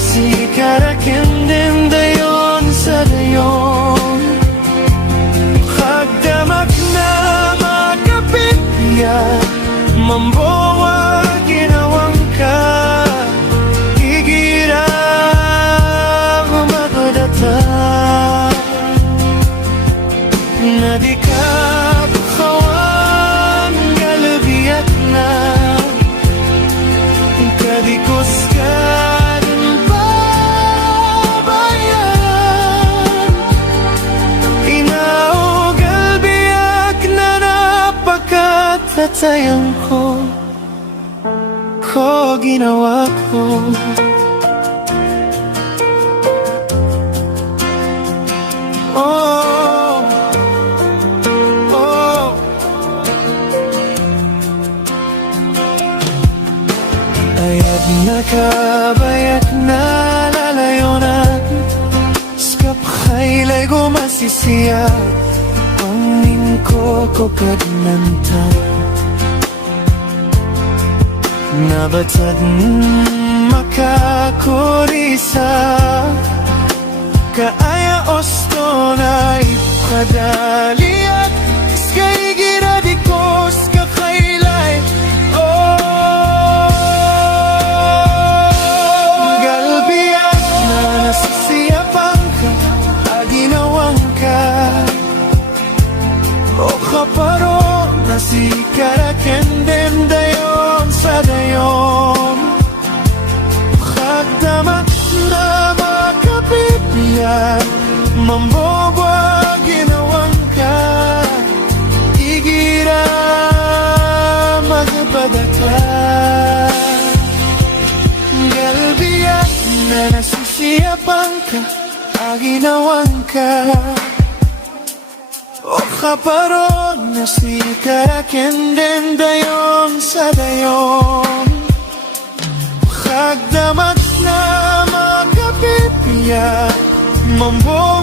nasikarakin din dayon sa dayon. Hagdamak na makapitya, mambawa ginawang ka. Igira mamadata na di ka bakawan galabiyat na kadikos ka din babayan. Inaugal biyak na napakatatayang ko ginawa ko. Oh, oh. Ayat na kabayak na lalayonan, skap kailay gumasisiyak, pangin ko kadnantan. Nabatad makakurisa, kaaya osto na ipadaliat, skay giradikos kakailay. Galbiyak na nasasiyapang ka, aginawang ka. O kaparo nasikaraken din dayon sa dayon. Hagdamat na makapipiyat, mambobwa ginawang ka. Igira magpadaka, galbiyak na nasisiyapang ka, aginawang ka. O kaparon nasikaraken din dayon sa dayon. Hagdamat na makapipiyat, mambo